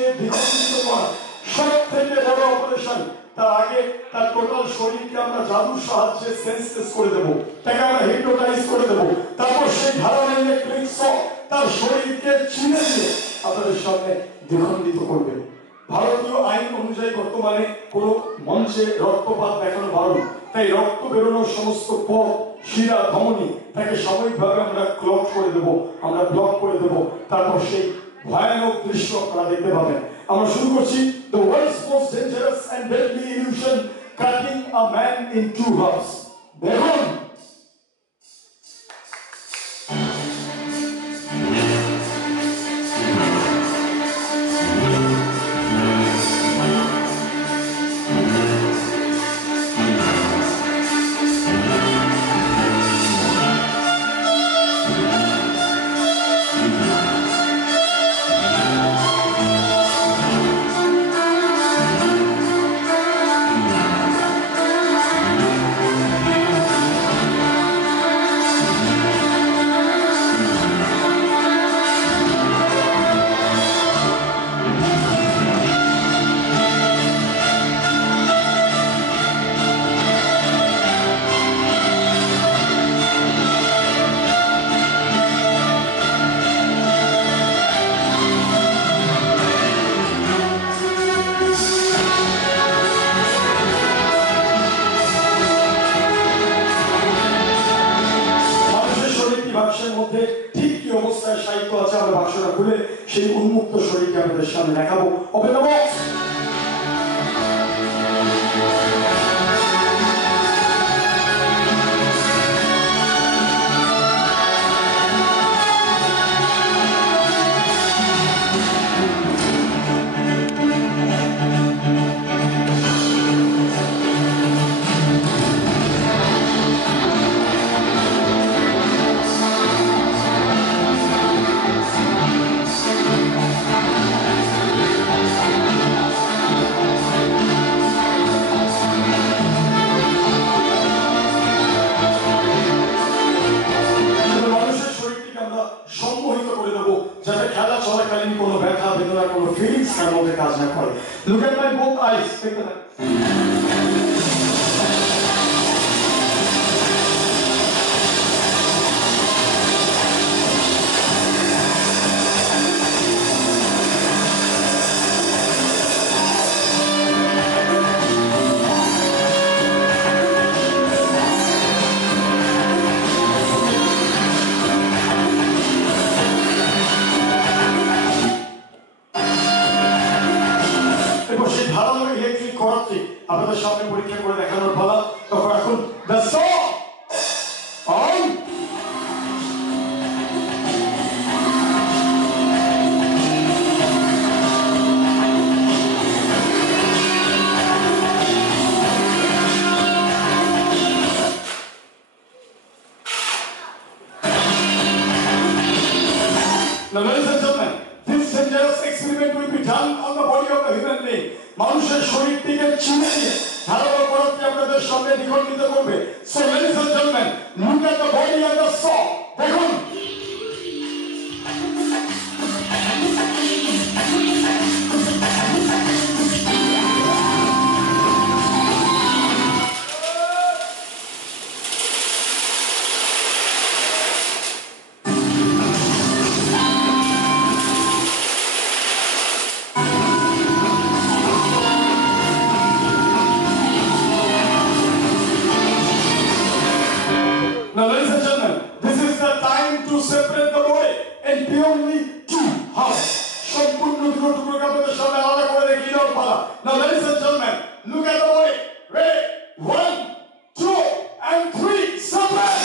মানুষকে দ্বিখণ্ডিত করা সব থেকে বড় অপারেশন। তার আগে তার টোটাল শরীরকে আমরা জাদুর সাহায্যে সেন্সলেস করে দেবো, তাকে আমরা হিপনোটাইজ করে দেবো, তারপর সেই ধারণা ইলেকট্রিক শক তার শরীরকে চিনে দিয়ে আপনাদের সামনে দ্বিখণ্ডিত করবে। ভারতীয় আইন অনুযায়ী বর্তমানে কোন মঞ্চে রক্তপাত দেখানো বারণ, তাই রক্ত বেরোনোর সমস্ত পথ, শিরা, ধমনী তাকে সাময়িকভাবে আমরা ক্লগ করে দেবো, আমরা ব্লক করে দেবো। তারপর সেই ভয়ানক দৃশ্য আপনারা দেখতে পাবেন। আমরা শুরু করছি the world's most dangerous and deadly illusion, cutting a man in two halves. দেখুন ঠিক কি অবস্থায় সাহিত্য আছে আমরা বাক্সটা খুলে সেই উন্মুক্ত শরীরকে আপনাদের সামনে দেখাবো। Open the box. Look at my both eyes. Take the আপনাদের সামনে পরীক্ষা করে দেখানোর পালা। তখন এখন the song on. Now, ladies and gentlemen, this dangerous experiment will be done on the body of a human being. মানুষের শরীরটিকে চিনে নিয়ে ধারণা করাতে আপনাদের সামনে দ্বিখণ্ডিত করবে। So ladies and gentlemen, look at the body and the saw. দেখুন Now, ladies and gentlemen, this is the time to separate the body in purely two halves. সম্পূর্ণ দুটো টুকরোকে আপনাদের সামনে আলাদা করে দেখিয়ে দেওয়ার পালা। Now, ladies and gentlemen, look at the body. Ready? 1, 2, and 3. Separate.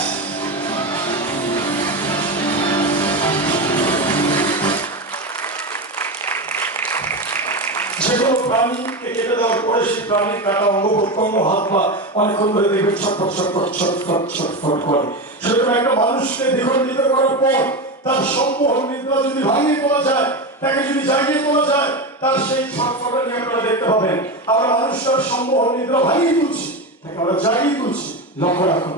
যেকোনো প্রাণীকে কেটে দেওয়ার পরে সেই প্রাণীর কাটা অঙ্গ প্রত্যঙ্গ হাত পা অনেকক্ষণ ধরে দেখবেন ছটফট ছটফট ছটফট ছটফট করে। সেরকম একটা মানুষকে দ্বিখণ্ডিত করার পর তার সম্মোহন নিদ্রা যদি ভাঙিয়ে তোলা যায়, তাকে যদি জাগিয়ে তোলা যায়, তার সেই ছটফটানি আপনারা দেখতে পাবেন। আমরা মানুষটার সম্মোহন নিদ্রা ভাঙিয়ে তুলছি, তাকে আমরা জাগিয়ে তুলছি। লক্ষ্য রাখুন।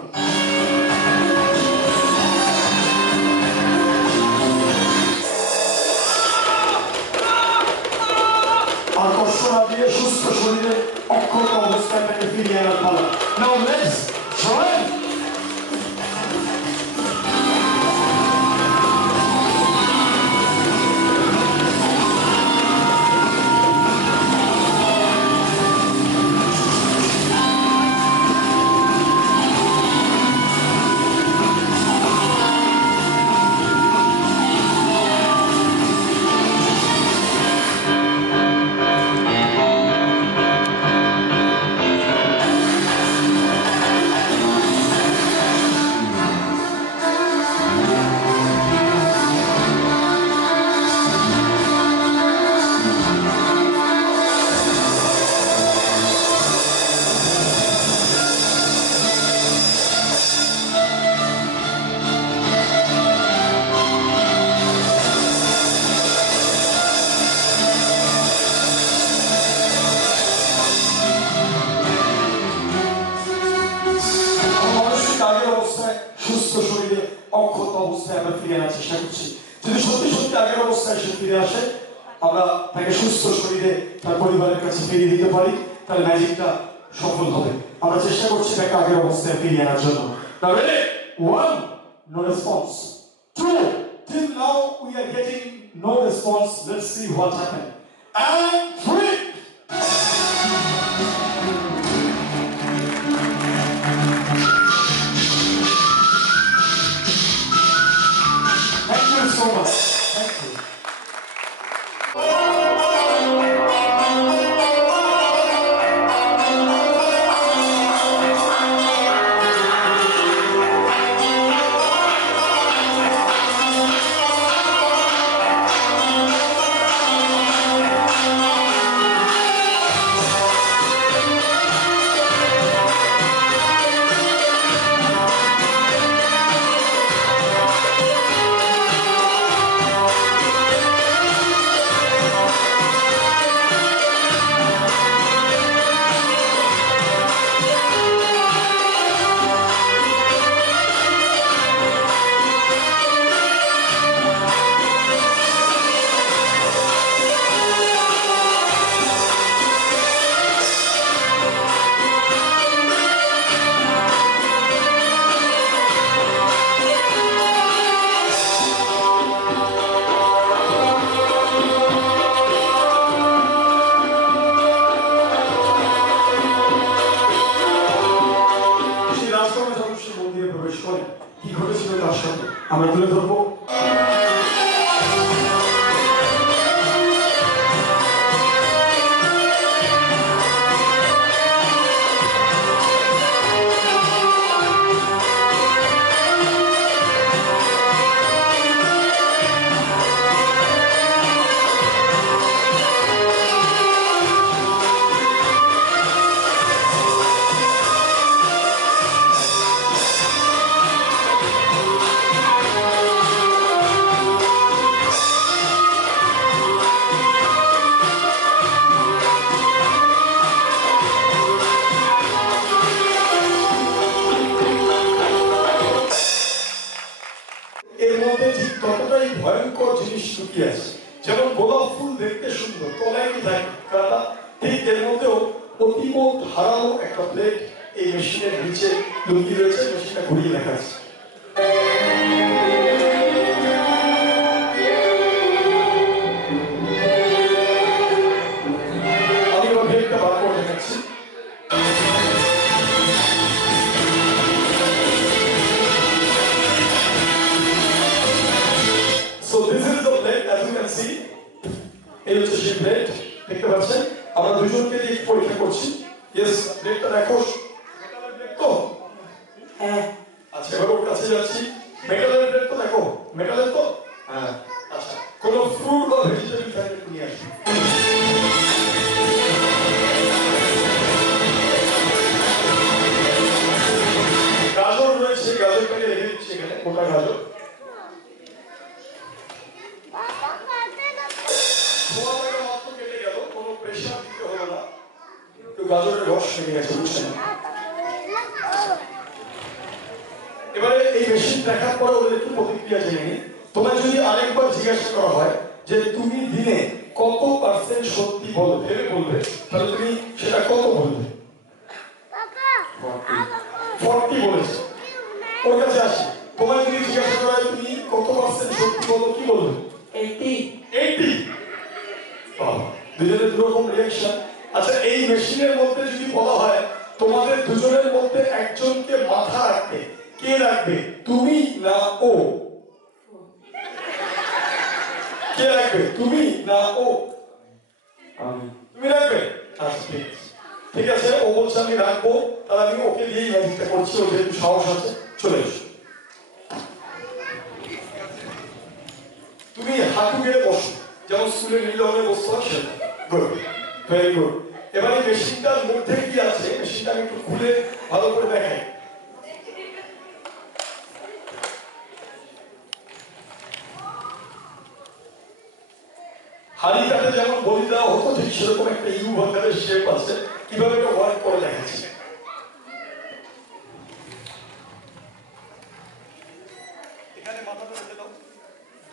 অক্ষত অবস্থায় আমরা ফিরে আনার চেষ্টা করছি। যদি সত্যি সত্যি আগের অবস্থায় সে ফিরে আসে, আমরা তাকে সুস্থ শরীরে তার পরিবারের কাছে ফিরিয়ে দিতে পারি, তাহলে ম্যাজিকটা সফল হবে। আমরা চেষ্টা করছি তাকে আগের অবস্থায় ফিরিয়ে আনার জন্য। Now ready? 1, no response. 2, till now we are getting no response. Let's see what happened. And 3. Thank you so much. Thank you. কি ঘটেছিল তার সাথে আমরা তুলে ধরবো। এর মধ্যে ঠিক ততটাই ভয়ঙ্কর জিনিস লুকিয়ে আছে। যেমন গোলাপ ফুল দেখতে সুন্দর, তলায় কি থাকে কাটা, ঠিক এর মধ্যেও অতীব ধারালো একটা প্লেট এই মেশিনের নিচে লুকিয়ে রয়েছে। মেশিনটা ঘুরিয়ে দেখাচ্ছে। আমি এবার প্লেটটা বার করে দেখাচ্ছি। So this is the plate, as you can see. এই হচ্ছে সেই প্লেট, দেখতে পাচ্ছেন। আমরা দুজনকে দিয়ে পরীক্ষা করছি। ইয়েস, প্লেটটা দেখো, মেটালের প্লেট তো? হ্যাঁ। আচ্ছা, এবার ওর কাছে যাচ্ছি। মেটালের প্লেট তো দেখো, মেটালের তো? হ্যাঁ। আচ্ছা, কোনো ফ্রুট বা ভেজিটেবল থাকলে একটু নিয়ে আসুন। গাজর রয়েছে, গাজরটাকে রেখে দিচ্ছি এখানে, গোটা গাজর। গাজরের রস লেগে গেছে, বুঝছেন? এবারে এই মেশিন দেখার পরে ওদের একটু প্রতিক্রিয়া জেনে নিই। তোমায় যদি আরেকবার জিজ্ঞাসা করা হয় যে তুমি দিনে কত পার্সেন্ট সত্যি বলো, ভেবে বলবে, তাহলে তুমি সেটা কত বলবে? 40 বলেছে। ওর কাছে আসি, তোমায় যদি জিজ্ঞাসা করা হয় তুমি কত পার্সেন্ট সত্যি বলো, কি বলবে? 80। দুজনের দুরকম রিয়াকশন। আচ্ছা, এই মেশিনের মধ্যে যদি বলা হয় তোমাদের দুজনের মধ্যে একজনকে মাথা রাখতে, কে রাখবে, তুমি না ও? কে রাখবে, তুমি না ও? তুমি রাখবে? আচ্ছা, ঠিক আছে। ও বলছে আমি রাখবো, তাহলে আমি ওকে দিয়েই ম্যাজিকটা করছি। ও যেহেতু সাহস আছে, চলে এসো। তুমি হাঁটু গেড়ে বসো, যেমন স্কুলে নীলরঙে বসতে হয় সেটা। Good, very good. এবার এই মেশিনটার মধ্যে কি আছে, মেশিনটা আমি একটু খুলে ভালো করে দেখাই। হাড়িটাতে যেমন বলি দেওয়া হতো, ঠিক সেরকম একটা ইউ আকারের শেপ আছে। কিভাবে এটা ওয়ার্ক করে দেখাচ্ছি। এখানে মাথাটা রেখে দাও,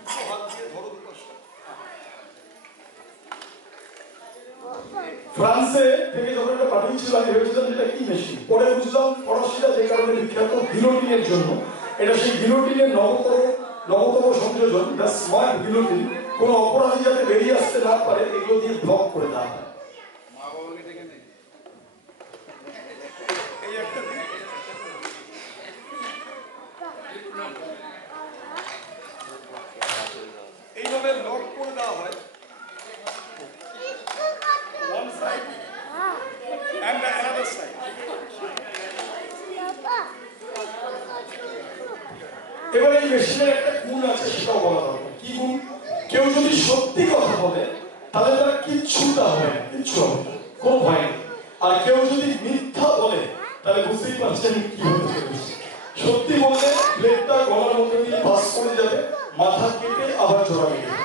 দুটো হাত দিয়ে ধরো দুপাশে। ফ্রান্সে থেকে যখন এটা পাঠিয়েছিল আমি ভেবেছিলাম যেটা কি মেশিন, পরে বুঝলাম ফরাসিরা যে কারণে বিখ্যাত গিলোটিনের জন্য, এটা সেই গিলোটিনের নবতম সংযোজন, দ্য স্মার্ট গিলোটিন। কোন অপরাধী যাতে বেরিয়ে আসতে না পারে এগুলো দিয়ে ব্লক করে দেওয়া হয়। এইভাবে লক করে দেওয়া হয় one side and another side। এবার এই মেশিনের একটা গুণ আছে, সেটাও বলা দরকার। কি গুণ? কেউ যদি সত্যি কথা বলে তাহলে তার কিচ্ছুটা হবে না, কিচ্ছু হবে না, কোনো ভয় নেই। আর কেউ যদি মিথ্যা বলে তাহলে বুঝতেই পারছেন কি হতে চলেছে। সত্যি বললে ব্লেডটা গলার মধ্যে দিয়ে পাস করে যাবে, মাথা কেটে আবার জোড়া লেগে যাবে।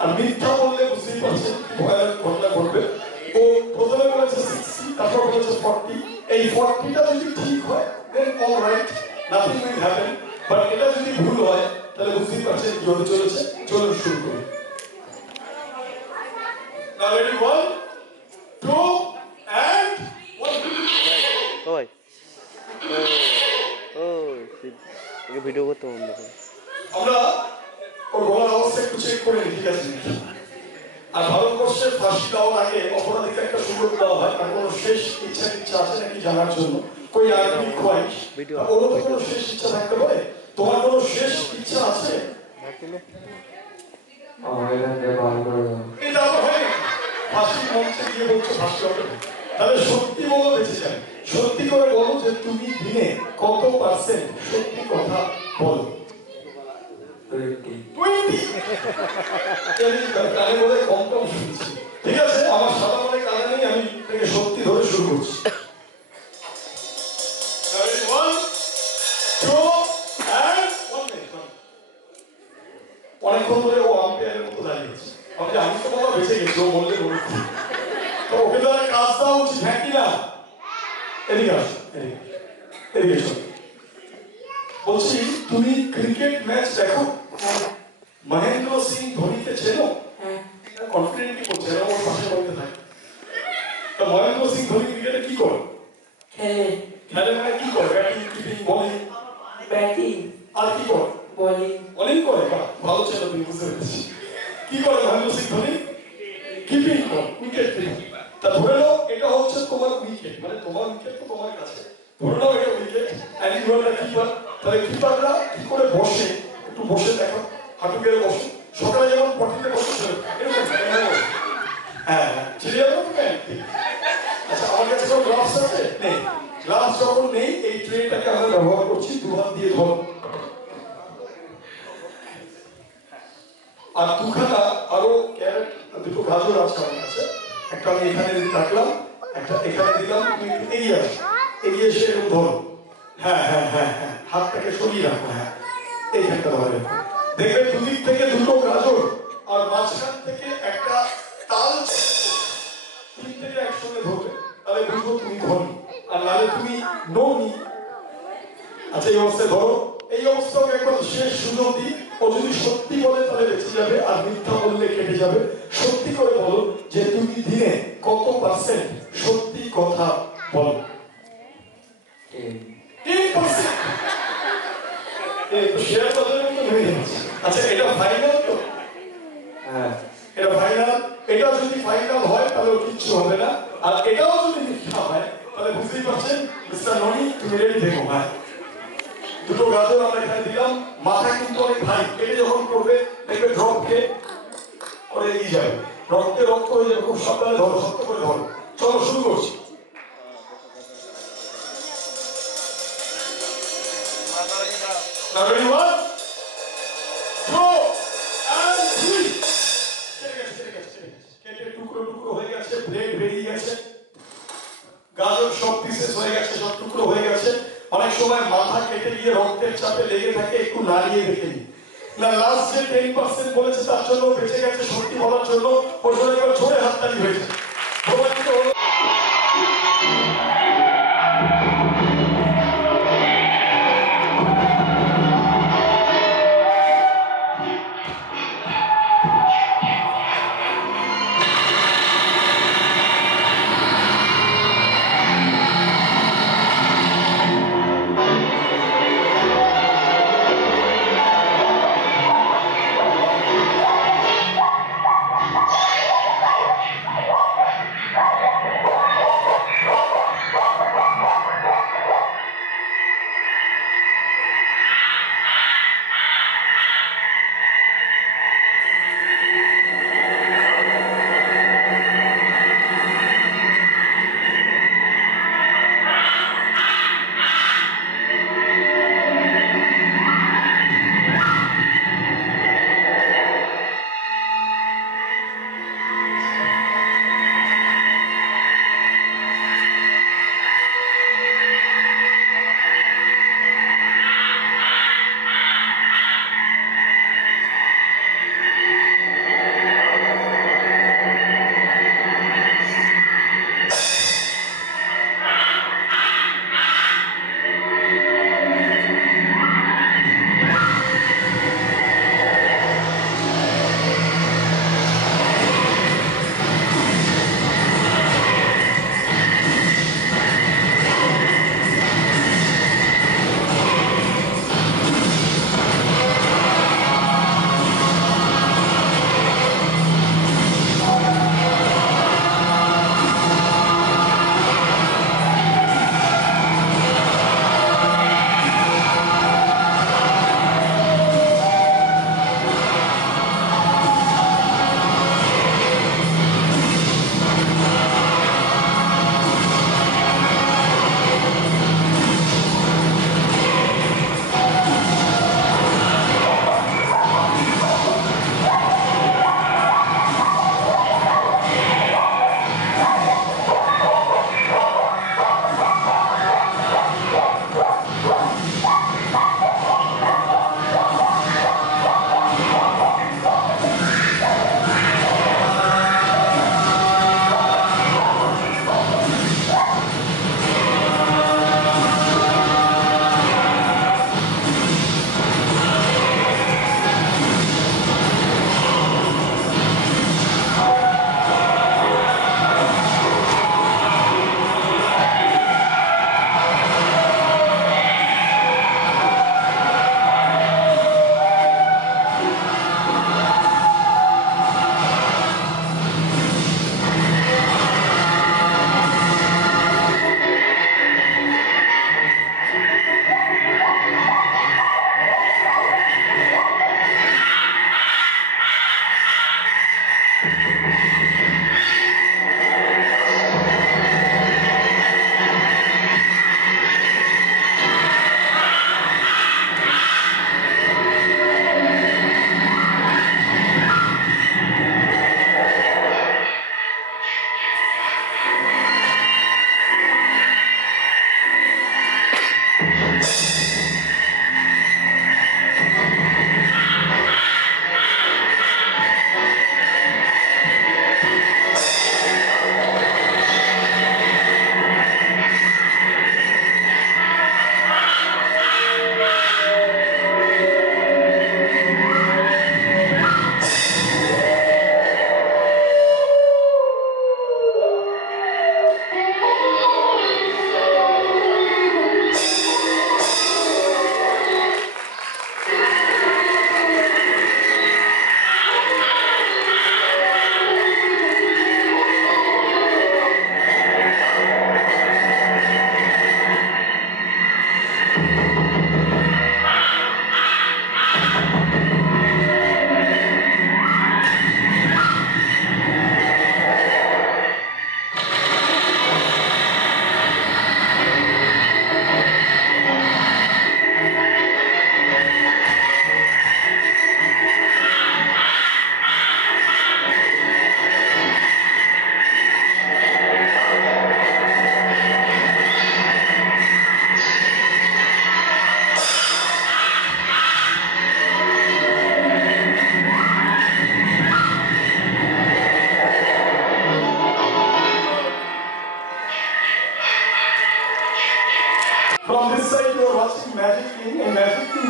আর মিথ্যা বললে বুঝতেই পারছেন কি ভয়ানক ঘটনা ঘটবে। ও প্রথমে বলেছে 60, তারপর বলেছে 40। এই 40টা যদি ঠিক হয় then all right, nothing will happen. But এটা যদি ভুল হয় তাহলে বুঝতেই পারছেন কি হতে চলেছে। চলুন শুরু করি। Now ready, 1, 2 and 1। ওই এই ভিডিও করতে বন্ধ করো। আমরা ওর গলার অবস্থা একটু চেক করে নিই, ঠিক আছে? আর ভারতবর্ষে ফাঁসি দেওয়ার আগে অপরাধীকে একটা সুযোগ দেওয়া হয়, আর কোনো শেষ ইচ্ছা আছে নাকি জানার জন্য। কই আগে খোয়াইশ, ওরও তো কোনো শেষ ইচ্ছা থাকতে পারে। তোমার কোনো শেষ ইচ্ছা আছে? এটা আবার হয় না, ফাঁসির মঞ্চে গিয়ে বলছো ফাঁসি হবে। তাহলে সত্যি বলো, বেঁচে যাবে। সত্যি করে বলো যে তুমি দিনে কত পার্সেন্ট সত্যি কথা বলো। 20। কানে বলে কম কম শুনছি, ঠিক আছে? আমার সাদা মানে কানে নেই, আমি থেকে সত্যি ধরে শুরু করছি। 1, 2 and 1 minute। অনেকক্ষণ ধরে ও আম্পায়ারের মতো দাঁড়িয়েছে। আমি তো বাবা বেঁচে গেছি, ও বললে বলছি তো ওকে তারা কাজ দেওয়া উচিত, হ্যাঁ কিনা? এদিকে আসো, এদিকে এসো। বলছি তুমি ক্রিকেট ম্যাচ দেখো? মহেন্দ্র সিং ধোনিকে চেনো? কনফিডেন্টলি বলছে, এরা ওর পাশে বলতে থাকে। তো মহেন্দ্র সিং ধোনি ক্রিকেটে কি করে? খেলে মানে কি করে? Batting, keeping, bowling? ব্যাটিং। আর কি করে? বোলিং। বোলিং করে? ভালো ছিল, তুমি বুঝতে পেরেছি। কি করে মহেন্দ্র সিং ধোনি? কিপিং করে, উইকেট কিপিং। তা ধরে নাও এটা হচ্ছে তোমার উইকেট, মানে তোমার উইকেট তো তোমার কাছে। ধরে নাও এটা উইকেট, আর ইউ আর দ্য কিপার। তাহলে কিপাররা কি করে বসে? একটু বসে দেখো, হাঁটু গেড়ে বসে। সকালে যেমন পটিতে বসে এরকম, হ্যাঁ ছেড়ে যাবে তো কেন? আচ্ছা, আমার কাছে কোনো গ্লাভস আছে? নেই। গ্লাভস যখন নেই, এই ট্রেটাকে আমরা ব্যবহার করছি, দু হাত দিয়ে ধরো। আর দুখানা আরো ক্যারেট, দুটো গাজর আছে আমার কাছে। একটা আমি এখানে রাখলাম, একটা এখানে দিলাম। তুমি একটু এগিয়ে আসো, এগিয়ে এসে এরকম ধরো। হ্যাঁ হ্যাঁ হ্যাঁ হ্যাঁ, হাতটাকে সরিয়ে রাখো। হ্যাঁ, এইখানটা ধরে রাখো। দেখবে দুদিক থেকে দুটো গাজর আর মাঝখান থেকে একটা তাল, তিন থেকে একসঙ্গে ধরবে। তাহলে বুঝবো তুমি ধরনি, আর নাহলে তুমি নৌনি। আচ্ছা, এই অবস্থায় ধরো। এই অবস্থাকে একবার শেষ সুযোগ দিই। ও যদি সত্যি বলে তাহলে বেঁচে যাবে, আর মিথ্যা বললে কেটে যাবে। সত্যি করে বলো যে তুমি দিনে কত পার্সেন্ট সত্যি কথা বলো। 10%। শেয়ার বাজারের মতো হয়ে যাচ্ছে। আচ্ছা, এটা ফাইনাল তো? হ্যাঁ, এটা ফাইনাল। এটা যদি ফাইনাল হয় তাহলে কিচ্ছু হবে না, আর এটাও যদি মিথ্যা হয় তাহলে বুঝতেই পারছেন মিস্টার ননি, তুমি রেডি থেকো। হ্যাঁ, দুটো গাজর আমরা এখানে দিলাম। মাথা কিন্তু অনেক ভাই, কেটে যখন করবে দেখবে ড্রপ খেয়ে করে এগিয়ে যাবে, রক্তে রক্ত হয়ে যাবে। খুব সাবধানে ধরো, শক্ত করে ধরো। চলো শুরু করছি। Ready, 1, 2 and 3। কেটে টুকরো টুকরো হয়ে গেছে, ব্লেড বেরিয়ে গেছে, গাজর সব পিসেস হয়ে গেছে, সব টুকরো হয়ে গেছে। অনেক সময় মাথা কেটে গিয়ে রক্তের চাপে লেগে থাকে, একটু নাড়িয়ে রেখে নিই। না, লাস্ট যে 10% বলেছে তার জন্য বেঁচে গেছে সত্যি বলার জন্য। ওর জন্য একবার জোরে হাততালি হয়েছে। প্রমাণিত হলো।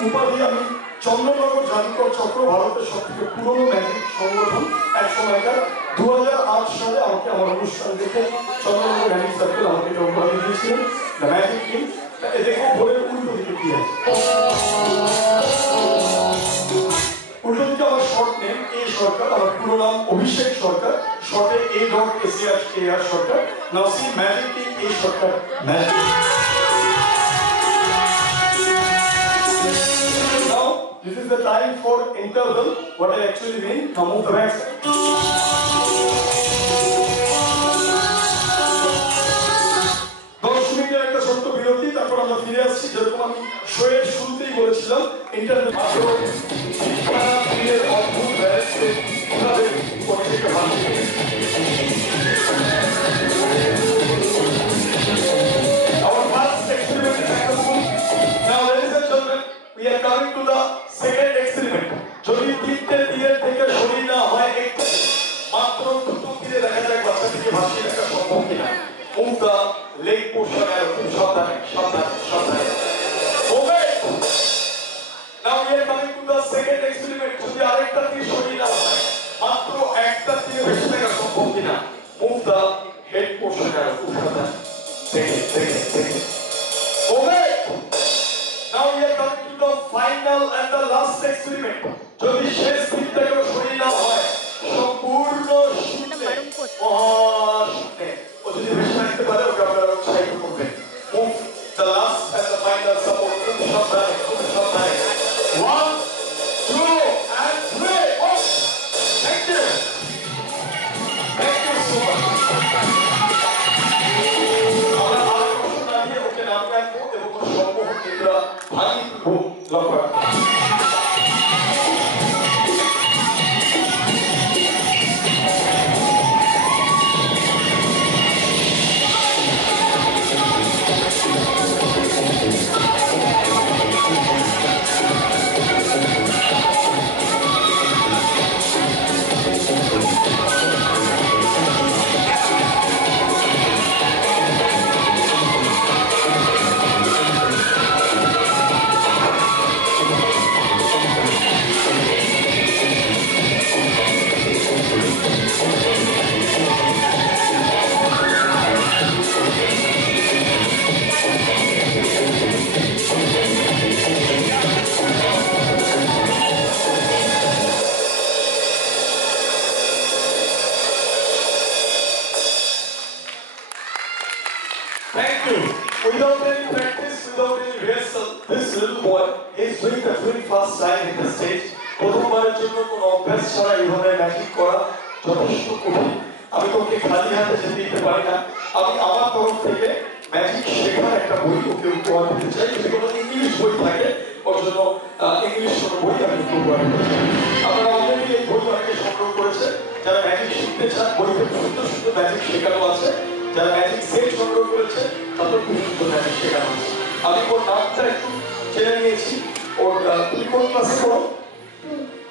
উপাধি আমি চন্দ্রনগর জাদুকর চক্র ভারতের সব থেকে পুরনো ম্যাজিক সংগঠন এক সময়কার 2008 সালে আমাকে আমার অনুষ্ঠান দেখে চন্দ্রনগর ম্যাজিক সার্কেল আমাকে একটা উপাধি দিয়েছিলেন দ্য ম্যাজিক কিং। দেখো ভোরের উল্টো দিকে কি আছে, উল্টো দিকে আমার শর্ট নেম এ সরকার, আমার পুরো নাম অভিষেক সরকার, শর্টে A.SAR Sarkar. Now see magic king A Sarkar magic. This is the time for interval. What I actually mean, now move the back side. 10 মিনিটের একটা ছোট্ট বিরতি, তারপর আমরা ফিরে আসছি। যেরকম আমি শোয়ের শুরুতেই বলেছিলাম, ইন্টারনেট অদ্ভুত ব্যালেন্সে কিভাবে প্রত্যেকটা ভালো। Our first experiment is successful. Now, ladies and gentlemen, we are coming to the second experiment. যদি তিনটে তীরের থেকে শরীর না হয়, একটু মাত্র দুটো তীরে দেখা যায় বাচ্চাটিকে ভাসিয়ে রাখা সম্ভব কিনা। Move the leg portion আর খুব সাবধানে সাবধানে সাবধানে। Okay. Now we are coming to the second experiment. যদি আরেকটা তীর শরীর না হয়, মাত্র একটা তীরে বেশি রাখা সম্ভব কিনা। Move the head portion আর খুব সাবধানে। Take it. Okay. Now we are coming to the final and the last experiment. যদি শেষ তীরটাকে শরীর না হয়, সম্পূর্ণ শূন্যে মহাশূন্যে ও যদি বেশি রাখতে পারে, ওকে আপনারা উৎসাহিত করবেন। Move the last and the final support. খুব সাবধানে। 1, 2 and 3. Oh, thank you so much. আমরা আর কষ্ট না দিয়ে ওকে নামে আনবো এবং সম্মোহন নিদ্রা ভাঙি খুব লক্ষ্য রাখবো। Thank you. Without any practice, without any rehearsal, this little boy is doing the very first time in the stage. প্রথমবারের জন্য কোনো অভ্যাস ছাড়া এইভাবে ম্যাজিক করা যথেষ্ট কঠিন। আমি তোকে খালি হাতে যেতে দিতে পারি না। আমি আমার তরফ থেকে ম্যাজিক শেখার একটা বই ওকে উপহার দিতে চাই। যদি কোনো ইংলিশ বই থাকে, ওর জন্য ইংলিশ কোনো বই আমি উপহার দিতে চাই। আপনারা অলরেডি এই বই অনেকে সংগ্রহ করেছে। যারা ম্যাজিক শিখতে চান, বইতে সুন্দর সুন্দর ম্যাজিক শেখানো আছে। যারা ম্যাজিক সেট সংগ্রহ করেছে, তাদের খুব সুন্দর ম্যাজিক শেখানো আছে। আমি ওর নামটা একটু জেনে নিয়েছি। ওর তুমি কোন ক্লাসে পড়ো?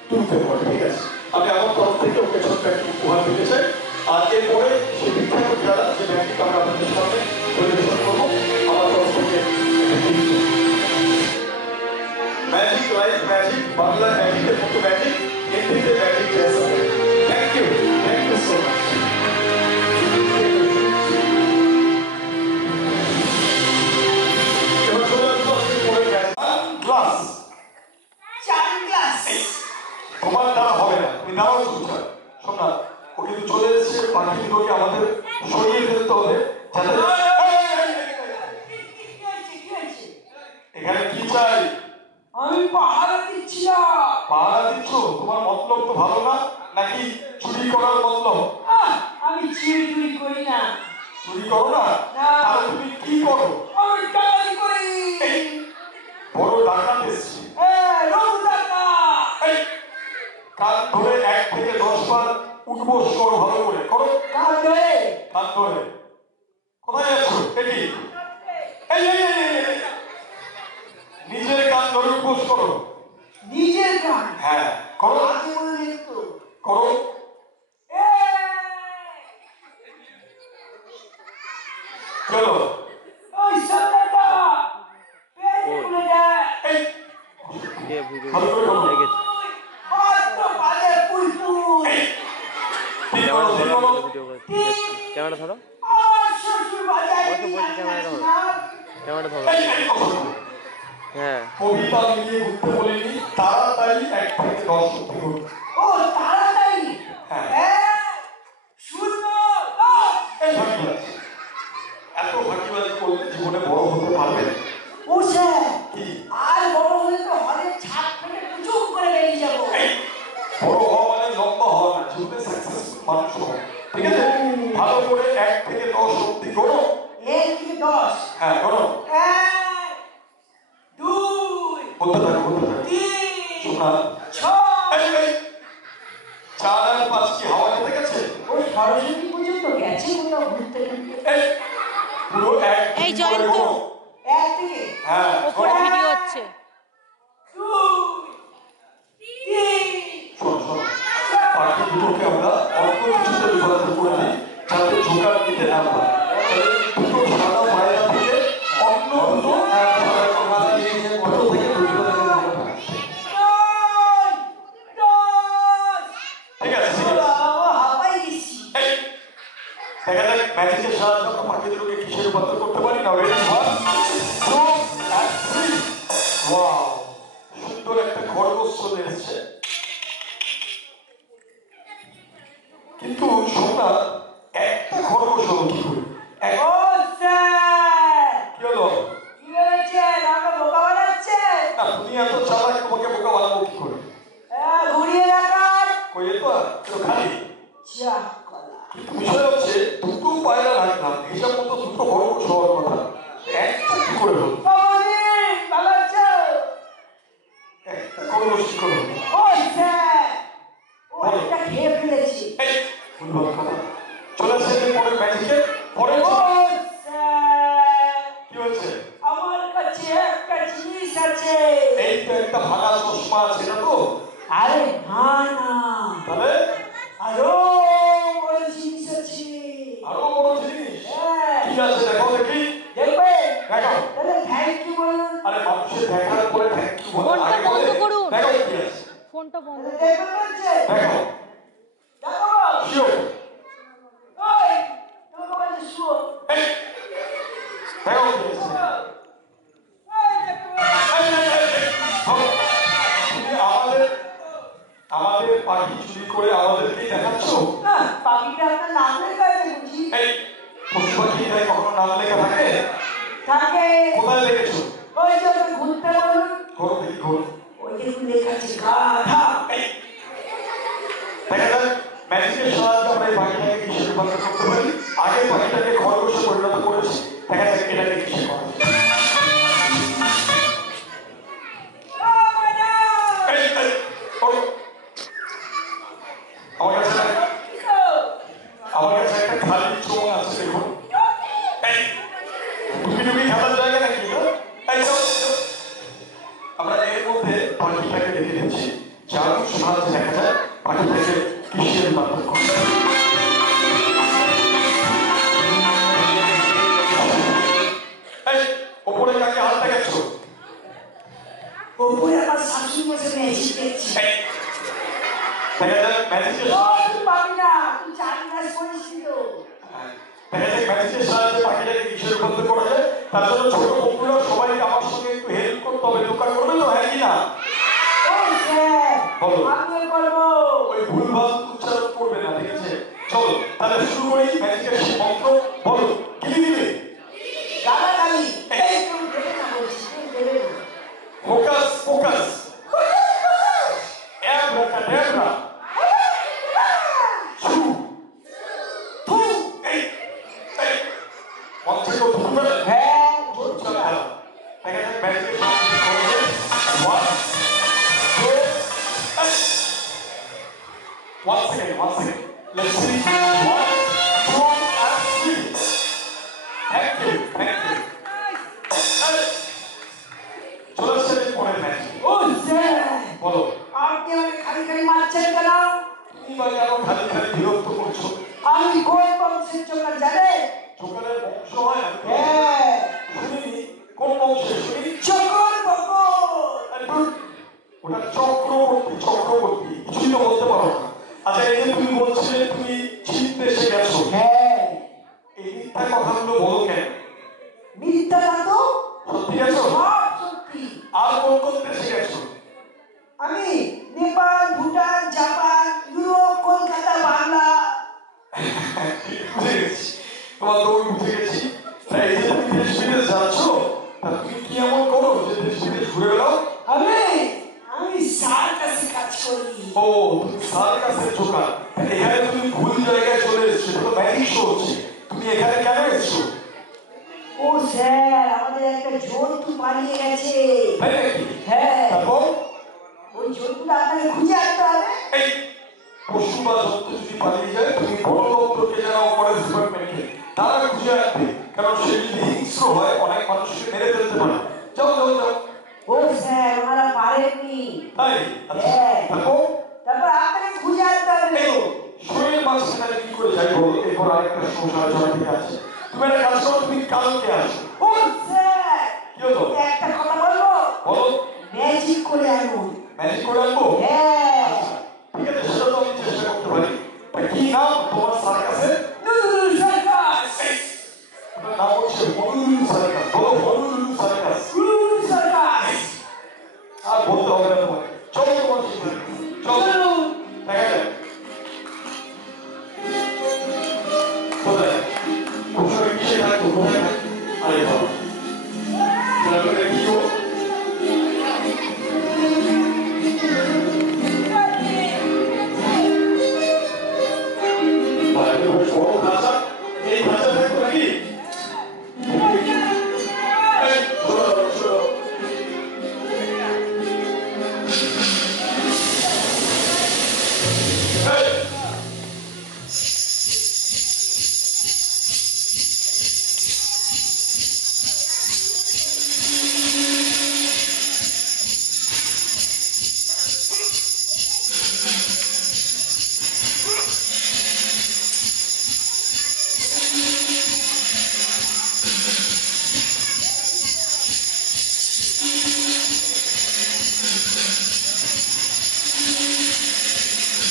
2তে পড়ে, ঠিক আছে। আমি আমার তরফ থেকে ওকে ছোট্ট একটা উপহার দিতে চাই। আর এরপরে সেই বিখ্যাত খেলা যে ম্যাজিক আমরা আপনাদের সামনে পরিবেশন করবো, আমার তরফ থেকে ম্যাজিক লাইফ ম্যাজিক, বাংলা ম্যাজিকের মতো ম্যাজিক, হিন্দিতে ম্যাজিক জেসা। Thank you so much. তোমার দ্বারা হবে না, তুমি দাঁড়াও চুপচাপ। শোনা, ও কিন্তু চলে এসেছে, পাখিগুলোকে আমাদের সরিয়ে ফেলতে হবে। এখানে কি চাই? আমি পাহারা দিচ্ছিলাম। পাহারা দিচ্ছ? তোমার মতলব তো ভালো না, নাকি চুরি করার মতলব? আমি চুরি করি না। চুরি করো না? তাহলে তুমি কি করো? আমি ডাকাতি করি। বড় ডাকাত এসেছি। কান ধরে 1 থেকে 10 বার উঠবোস করো, ভালো করে করো। কান ধরে? কান ধরে। কোথায় যাচ্ছ? এটি নিজের কান ধরে উঠবোস করো। নিজের কান? হ্যাঁ করো। করো। চলো। ওই সামনেটা পেট খুলে দেয়। কে ভিডিও ভালো করে বলো। দেখেছি অত বাজে পুই পুই ক্যামেরা ধরো আমি ভিডিও করছি দেখছি ক্যামেরা ধরো আমার শ্বশুর বাজারে বসো বসে ক্যামেরা ধরো ক্যামেরা ধরো হ্যাঁ কবিতা মিলিয়ে ঘুরতে বলিনি, তাড়াতাড়ি 1 থেকে 10 অবধি করুন। ও তাড়াতাড়ি হ্যাঁ। 1 0 এই ফাঁকিবাজ, এত ফাঁকিবাজি করলে জীবনে বড় হতে পারবে না। ও স্যার কি? আর বড় হলে তো হলের ছাদ থেকে কুচুম করে বেরিয়ে যাবো এই, বড় হওয়া মানে লম্বা হওয়া না, জীবনে সাকসেসফুল মানুষ হওয়া। ঠিক আছে, ভালো করে 1 থেকে 10 অবধি করো। 1 থেকে 10 হ্যাঁ করো, 1 2 বলতে থাকো বলতে থাকো। 3 শোনা, 6 এই এই 4 আর 5 কি হাওয়া খেতে গেছে? ওই সরস্বতী পুজো তো গেছে কোথাও ঘুরতে ঘুরতে এই পুরো 1 এই জয়ন্ত। 1 থেকে হ্যাঁ ওপরে করো। ভিডিও হচ্ছে 2 3 শোনো শোনো, পাখি দুটোকে আমরা অল্প কিছুতে রূপান্তর করে দিই যাতে জোগাড় দিতে না পারে। তাহলে দুটো সাদা পায়রা থেকে অন্য দুটো অটো থেকে দুটো ঠিক আছে ঠিক আছে। হাঁপাই গেছি এই, দেখা যাক ম্যাজিকের সাহায্যে আমরা পাখি দুটোকে কিসে রূপান্তর করতে পারি না। Ready 1 2 and 3। ওয়াও, সুন্দর একটা খরগোশ চলে এসেছে। কিন্তু সোনা একটা খরগোশ হলো কি করে? ও স্যার কি হলো? কি হয়েছে আমাকে বোকা বানাচ্ছে না তুমি এত চালাক, তোমাকে বোকা বানাবো কি করে? ঘুরিয়ে দেখান কই এ তো খালি। যা কলা কিন্তু বিষয় হচ্ছে দুটো পায়রা রাখলাম, হিসাব মতো দুটো খরগোশ হওয়ার কথা, একটা কি করে হলো? বাবাজি ভালো আছো একটা খরগোশ কি করে হলো? ও স্যার ও একটা খেয়ে ফেলেছি এই ভুলভাল কথা। চলে আসছে পরে ম্যাজিকে পরে ও স্যার কি হয়েছে? আমার কাছে একটা জিনিস আছে এই তো একটা ভাঙা চশমা আছে না তো? আরে না না তাহলে আরো বড় জিনিস আছে আরো বড় জিনিস হ্যাঁ কি আছে দেখো দেখি। দেখবে দেখো। তাহলে থ্যাংক ইউ বলুন আরে মানুষের দেখার পরে থ্যাংক ইউ বলে ফোনটা আগে বলে বন্ধ করুন। দেখো কি আছে ফোনটা বন্ধ তাহলে দেখবে বলছে দেখো দেখো শিওর। ওই তোমাকে বলছে শুও এই দেখো কি আছে। ওই দেখো এই, এই, এই, এই, থামো। তুমি আমাদের পাখি চুরি করে আমাদেরকেই দেখাচ্ছ? না পাখিটা আপনার নাম লেখা আছে বুঝি এই পশু পাখি কখনো নাম লেখা থাকে? থাকে কোথায় লিখেছো? ওই যে ওকে ঘুরতে বলুন ঘোর দেখি ঘোর। ওই দেখুন লেখা আছে গাধা এই দেখা যাক ম্যাজিকের সাহায্যে আমরা এই পাখিটাকে কিসে রূপান্তর করতে পারি। আগে পাখিটাকে খরগোশে পরিণত করেছি, দেখা যাক এটাকে কিসে করা যায়। এই, এই, ওঠো। আমার কাছে একটা খালি চোঙ আছে দেখুন। এই ডুবি ডুবি খেলার জায়গা নাকি? এই চলো, চলো। আমরা এর মধ্যে পাখিটাকে রেখে দিচ্ছি, জাদুর সাহায্যে দেখা যায় পাখিটাকে কিসে রূপান্তর করতে পারি। এই ওপরে কাকে হাত দেখাচ্ছ? ওপরে আমার শাশুড়ি বসে ম্যাজিক দেখছে এই দেখা যাক ম্যাজিকের ও সাহায্যে তুই পাবি না তুই 4 ক্লাস পড়েছিল দেখা যাক ম্যাজিকের সাহায্যে পাখিটাকে কিসে রূপান্তর করা যায়। তার জন্য ছোট বন্ধুরা সবাইকে আমার সঙ্গে একটু হেল্প করতে হবে। দোকান করবে তো, হ্যাঁ কি না? ও স্যার বলো। আমি করবো ওই ভুলভাল উচ্চারণ করবে না, ঠিক আছে? চলো তাহলে শুরু করি ম্যাজিকের সেই মন্ত্র। বলো কি দিবে? গালাগালি এই তুমি দেবে না বলছি তুমি দেবে না ফোকাস ফোকাস অ্যাব্রাকাডাব্রা ছু থু। এই এই মন্ত্রে তো ঢুকবে না। হ্যাঁ চলো খেলা দেখা যাক ম্যাজিকের সাহায্যে করবে। 1 2 1 second 1 second let's see 1 2 and 3 thank you চলো সেটা পরে ম্যাজিক। ও স্যার বলো আপনি আমাকে খালি খালি মারছেন কেন তুমি বা কেন খালি খালি বিরক্ত করছো? আমি কোন বংশের চোখা জানে চোখের বংশ হয় আমি তো হ্যাঁ শুনিনি। কোন বংশে শুনি? চকর বকর আরে ধুর, ওটা চক্রবর্তী চক্রবর্তী কিছুই তো বলতে পারো না। আচ্ছা এই যে তুমি বলছিলে তুমি চীন দেশে গেছো, হ্যাঁ এই মিথ্যা কথাগুলো বলো কেন? মিথ্যা না তো, সত্যি গেছো? সব সত্যি। আর কোন কোন দেশে গেছো? আমি নেপাল, ভুটান, জাপান, ইউরোপ, কলকাতা, বাংলা। বুঝে গেছি, তোমার দৌড় বুঝে গেছি। তাই এই যে তুমি দেশ বিদেশ যাচ্ছ, তা তুমি কি এমন করো যে দেশ বিদেশ ঘুরে বেড়াও? আমি আমি সার্কাসে কাজ করি। ও তুমি সার্কাসের ঢোকা, এখানে তুমি ভুল জায়গায় চলে এসছো, তো ম্যাজিক শো হচ্ছে। তুমি এখানে কেন এসছো? ও স্যার, আমাদের একটা জন্তু পালিয়ে গেছে। তাই নাকি? হ্যাঁ, তারপর ওই জন্তুটা আপনাকে খুঁজে আনতে হবে। এই পশু বা জন্তু যদি পালিয়ে যায়, তুমি বন দপ্তরকে জানাও, ফরেস্ট ডিপার্টমেন্টকে, তারা খুঁজে আনবে। কারণ সে যদি হিংস্র হয় অনেক মানুষকে মেরে ফেলতে পারে। যাও যাও যাও। ও স্যার, ওনারা পারেননি। তাই? আচ্ছা, হ্যাঁ। তারপর তারপর আপনাকে খুঁজে আনতে হবে। এই শরীরের মাঝখানে কি করে যাই বলো? এরপর আরেকটা সমস্যা জড়াতে আছে। তুমি একটা কাজ করো, তুমি কালকে আসো। ও স্যার, কি হলো? একটা কথা বলবো? বলো। ম্যাজিক করে আনুন। ম্যাজিক করে আনবো? হ্যাঁ। ঠিক আছে, সেটা তো আমি চেষ্টা করতে পারি। তা কি নাম তোমার সার্কাসের? নুরুল সার্কাস। আপনার নাম হচ্ছে হনুলুলু সার্কাস। বলো হনুলুলু সার্কাস। নুরুল সার্কাস। আর বলতে হবে না তোমাকে। চলো তোমার সাথে। চলো। দেখা যাক। কোথায়? কোথায় কিসে থাকবো? কোথায় থাকবো? আরে বাবা। তাহলে কি গো? আরে ওই বড় খাঁচা, এই খাঁচা থাকবো নাকি? এই, শোনো, শোনো। এই,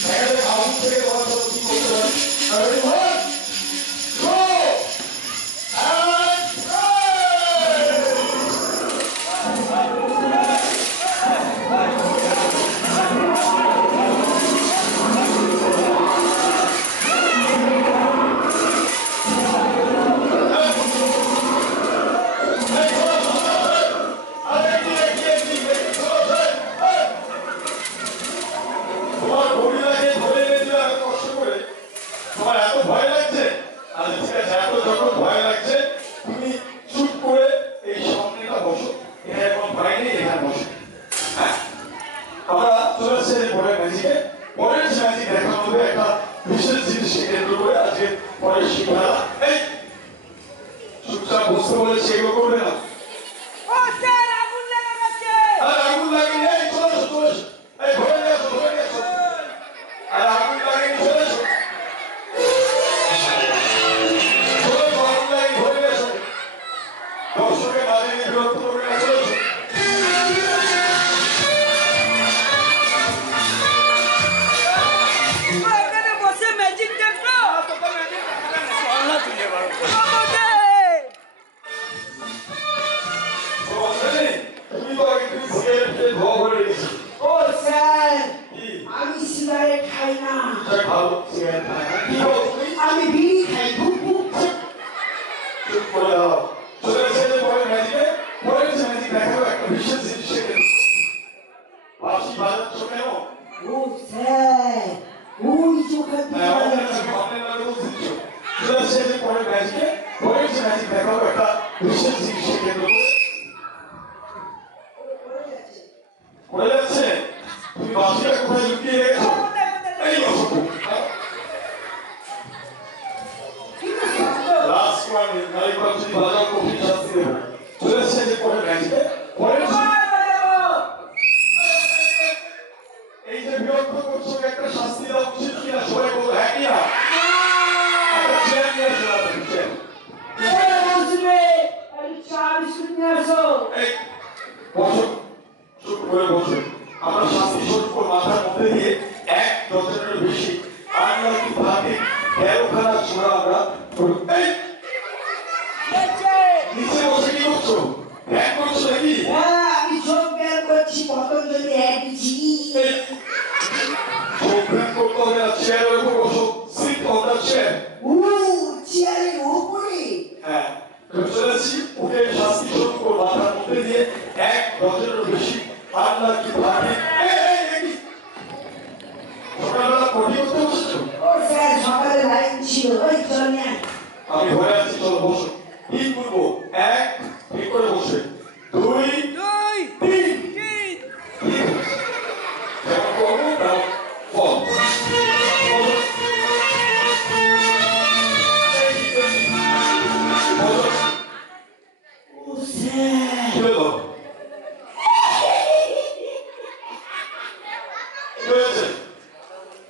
দেখা যাক আগুন থেকে তোমার জন্য কি করতে পারি। Ready, one, go, and তোমার গরিলাকে ধরে এনেছিল এত কষ্ট করে, তোমার এত ভয় লাগছে? আচ্ছা ঠিক আছে, এত যখন ভয় লাগছে, তুমি চুপ করে এই সামনেটা বসো। এখানে এখন ভয় নেই, এখানে বসো। হ্যাঁ? আমরা চলে আসছি পরের ম্যাজিকে। পরের ম্যাজিক দেখানো হবে একটা বিশেষ জিনিসকে কেন্দ্র করে। আজকে পরের শিক্ষা এই চুপচাপ বসতে বলেছে, এগুলো করবে না। ও স্যার, আগুন লেগে গেছে। আরে আগুন লাগেনি, এই চলে আসো, চলে আসো। এই ধরে নিয়ে আসো, ধরে নিয়ে আসো। আরে আগুন লাগেনি, চলে আসো। চলে আসো, আগুন লাগেনি, ধরে নিয়ে আসো। দর্শকের বাজে নিয়ে বিরক্ত করবে না, চলে আসো। এখানে বসে ম্যাজিক দেখো। তো আসলে তুমি তো আগে তুমি সিগারেট খেয়ে ধোয়া ভরে রেখেছি। ও স্যার, কি? আমি সিগারেট খাই না। যাক ভালো, সিগারেট খায় না। কি হলো তুমি? আমি বিড়ি খাই। ধুপ ধুপ। চুপ করে দাও। চলে এসে যে পরের ম্যাজিকে, পরের ম্যাজিক দেখাবো একটা বিশেষ জিনিসকে কেন্দ্র করে। বাঁশি বাজাচ্ছ কেন? ও স্যার, ওই চোখের হ্যাঁ, আমাদের কাছে অনলাইন লাগে বলছিস। চলে এসে যে পরের ম্যাজিকে, পরের ম্যাজিক দেখাবো একটা বিশেষ জিনিসকে কেন্দ্র করে। পড়ে যাচ্ছে? তুমি বাঁশিটা কোথায় লুকিয়ে রেখেছো? এই অসুখ। লাস্ট ওয়ান, নারীবাদ যদি বাজাও কঠিন শাস্তি দেবো। চলে এসছে যে পরের ম্যাজিকে, পরের এই যে বিরক্ত করছো, একটা শাস্তি দেওয়া উচিত কিনা? সবাই বলো হ্যাঁ কি না? একটা চেয়ার নিয়ে আসো, একটা চেয়ার। বসবে, আরে চা বিস্কুট নিয়ে আমরা শাস্তি স্বরূপ মাথার মধ্যে দিয়ে 1 ডজনেরও বেশি আনলাকি ভাগে 13খানা ছোড়া আমরা নিচে বসে কি করছো? ধ্যান করছো নাকি? আমি যোগ ব্যায়াম করছি, পতঞ্জলি দিচ্ছি। যোগ ব্যায়াম করতে হবে না, চেয়ারের উপর বসো। Sit on the chair. চেয়ারের উপরে? হ্যাঁ, চলেছি। ওকে শাস্তি স্বরূপ মাথার মধ্যে দিয়ে 1 ডজনেরও বেশি আনলাকি ভাগে সকালবেলা পড়ি করতে বসেছো? স্যার সকালে লাইন ছিল, ওই চল না। আমি ঘরে আছি, চলো বসো। ঠিক করবো, 1 ঠিক করে বসে, 2 3 যেমন করবো তেমন ফল। খুলে দাও। কি হয়েছে?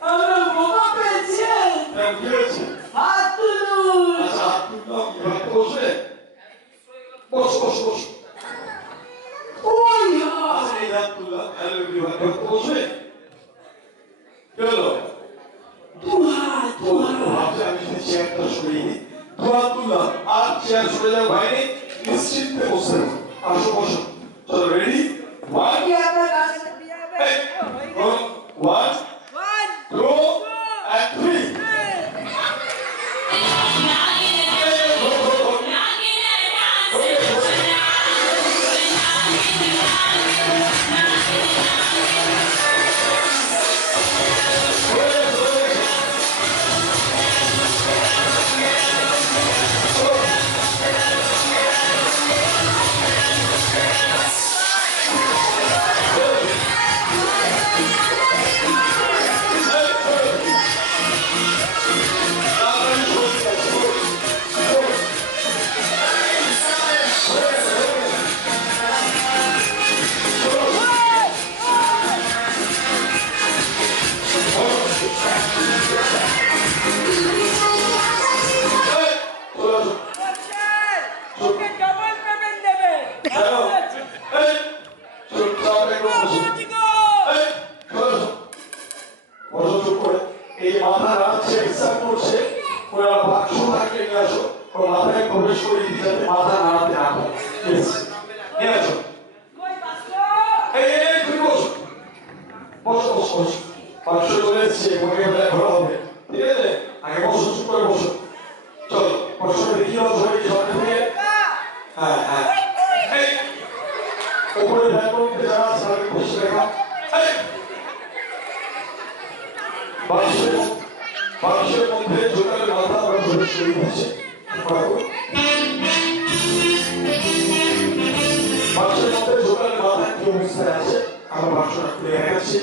আমরা বোমা পেয়েছি। কি হয়েছে? হাত তুলুন। আচ্ছা, হাত তুললাম। এবার বসে বসো বসো বসো। আচ্ছা, এই হাত তুললাম। হ্যালো এভরিওয়ান, এবার বসে কি হলো? ভাবছি আমি যদি চেয়ারটা সরিয়ে নিই, 2 হাত তুললাম আর চেয়ার সরে যাওয়ার বাইরে নিশ্চিন্তে বসে থাকো। আসো বসো। চলো, রেডি? 1 2 and 3 বাক্সের মধ্যে জোকারের মাথা আমরা ধরে সরিয়ে দিচ্ছি। বাক্সের মধ্যে জোকারের মাথা কি অবস্থায় আছে আমরা বাক্সটা খুলে রেখেছি।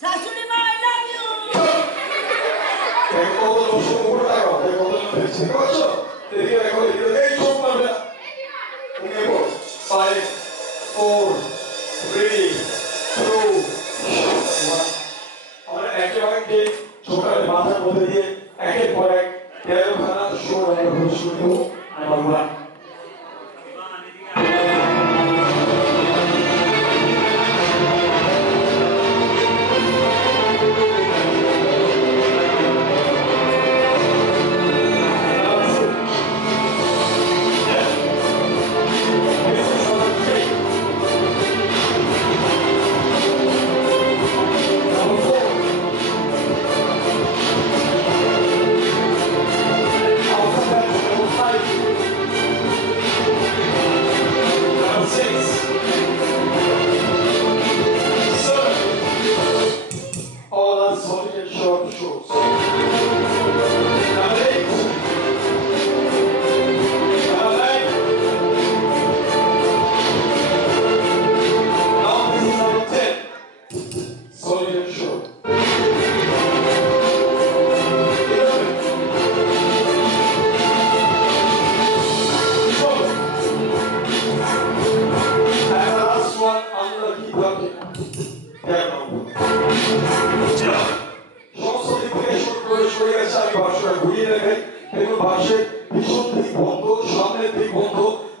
শাশুড়ি মা, আই লাভ ইউ। কত লোক উপরে তাকাও, কত লোক দেখছে, দেখতে পাচ্ছ? এদিকে দেখো, এদিকে এই চোখ মারবে না। তুমি বল 5 4 3 2 1। আমরা একেবারে জোকারের মাথার মধ্যে দিয়ে একের পর এক 13খানা শোর আমরা শুরু দেবো। আমরা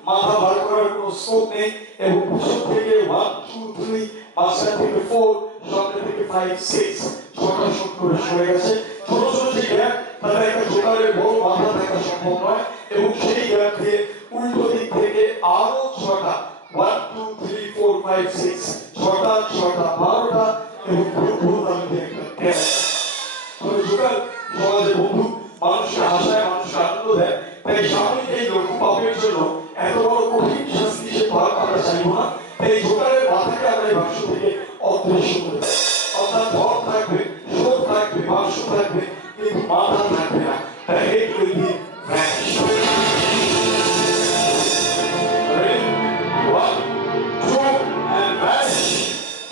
মাথা বার করার কোনো স্কোপ নেই এবং পিছন থেকে 1 2 3 মাঝখান থেকে 4 সামনে থেকে 5 6 ছটা শট করে সরে গেছে ছোট ছোট যে গ্যাপ তারা একটা জোকারের বড় মাথা থাকা সম্ভব নয় এবং সেই গ্যাপ দিয়ে উল্টো দিক থেকে আরো ছটা 1 2 3 4 5 6 ছটা 12টা এবং পুরো দামে একটা গ্যাপ তবে জোকার সমাজের বন্ধু মানুষকে হাসায় মানুষকে আনন্দ দেয় তাই সাময়িক এই লক্ষ্য পাপের জন্য এত বড় কঠিন শাস্তি সে পালন আমরা চাইব না তাই জোকারের মাথাকে আমরা এই বাক্স থেকে অদৃশ্য করে দেব অর্থাৎ ধর থাকবে শোধ থাকবে বাক্স থাকবে কিন্তু মাথা থাকবে না তাই head will be vanish Ready? 1 2 and vanish